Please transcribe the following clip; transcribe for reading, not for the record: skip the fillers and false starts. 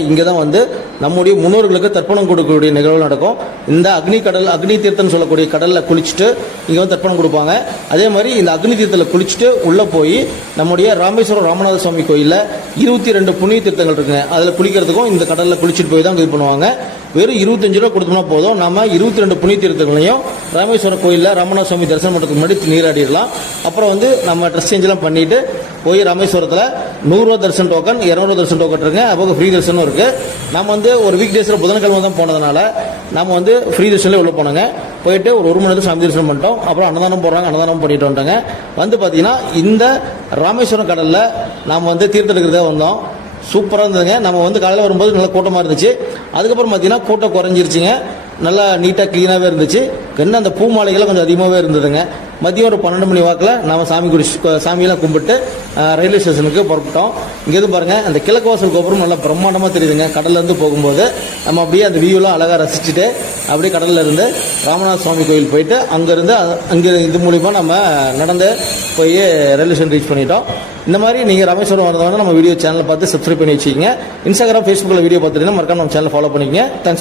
இங்கே தான் வந்து நம்முடைய முன்னோர்களுக்கு தர்ப்பணம் கொடுக்கக்கூடிய நிகழ்வு நடக்கும். இந்த அக்னி தீர்த்தம்னு சொல்லக்கூடிய கடலில் குளிச்சுட்டு இங்கே வந்து தர்ப்பணம் கொடுப்பாங்க. அதே மாதிரி இந்த அக்னி தீர்த்தத்தில் குளிச்சுட்டு உள்ளே போய் நம்முடைய ராமேஸ்வரம் ராமநாத சுவாமி கோயிலில் 22 புண்ணிய தீர்த்தங்கள் இருக்குங்க. அதில் குளிக்கிறதுக்கும் இந்த கடலில் குளிச்சுட்டு போய் தான் இது பண்ணுவாங்க. வெறும் 25 ரூபா கொடுத்தோம்னா போதும். நம்ம 22 புண்ணிய தீர்த்தங்களையும் ராமேஸ்வரம் கோயிலில் ராமநாத சுவாமி தரிசனம் பண்ணுறதுக்கு முன்னாடி நீராடிடலாம். அப்புறம் வந்து நம்ம ட்ரெஸ் சேஞ்செலாம் பண்ணிட்டு போய் ராமேஸ்வரத்தில் 100 ரூபா தரிசன டோக்கன், 200 தரிசன டோக்கன் இருக்குங்க. அப்போ ஃப்ரீ தரிசனம் இருக்கு. நம்ம வந்து ஒரு வீக் டேஸில் புதன்கிழமை தான் போனதுனால நம்ம வந்து ஃப்ரீ தரிசனில் உள்ள போனாங்க. போயிட்டு ஒரு மணி நேரம் சாமி தரிசனம் பண்ணிட்டோம். அப்புறம் அன்னதானம் போடுறாங்க, அன்னதானம் பண்ணிட்டு வந்துட்டாங்க. வந்து பார்த்தீங்கன்னா இந்த ராமேஸ்வரம் கடலில் நாம் வந்து தீர்த்தம் எடுக்கிறதே வந்தோம். சூப்பராக இருந்ததுங்க. நம்ம வந்து காலையில் வரும்போது நல்லா கூட்டமாக இருந்துச்சு. அதுக்கப்புறம் பார்த்தீங்கன்னா கூட்டம் குறைஞ்சிருச்சுங்க. நல்லா நீட்டாக க்ளீனாகவே இருந்துச்சு. என்ன அந்த பூ மாலைகள்லாம் கொஞ்சம் அதிகமாகவே இருந்ததுங்க. மதியம் ஒரு 12 மணி வாக்கில் நம்ம சாமியெல்லாம் கும்பிட்டு ரயில்வே ஸ்டேஷனுக்கு புறப்பட்டோம். இங்கேருந்து பாருங்கள், அந்த கிழக்கு வாசல் கோபுரம் நல்லா பிரம்மாண்டமாக தெரியுதுங்க. கடல்லேருந்து போகும்போது நம்ம அப்படியே அந்த வியூலாம் அழகாக ரசிச்சுட்டு அப்படியே கடலில் இருந்து ராமநாத சுவாமி கோயில் போயிட்டு அங்கேருந்து அங்கே இது மூலிமா நம்ம நடந்து போய் ரயில்வே ஸ்டேஷன் ரீச் பண்ணிட்டோம். இந்த மாதிரி நீங்கள் ராமேஸ்வரம் வரதோட நம்ம வீடியோ சேனலை பார்த்து சப்ஸ்கிரைப் பண்ணி வச்சுக்கிங்க. இன்ஸ்டாகிராம், ஃபேஸ்புக்கில் வீடியோ பார்த்துட்டீங்கன்னா மறக்காம நம்ம சேனல் ஃபாலோ பண்ணிக்கங்க. தேங்க்ஸ்.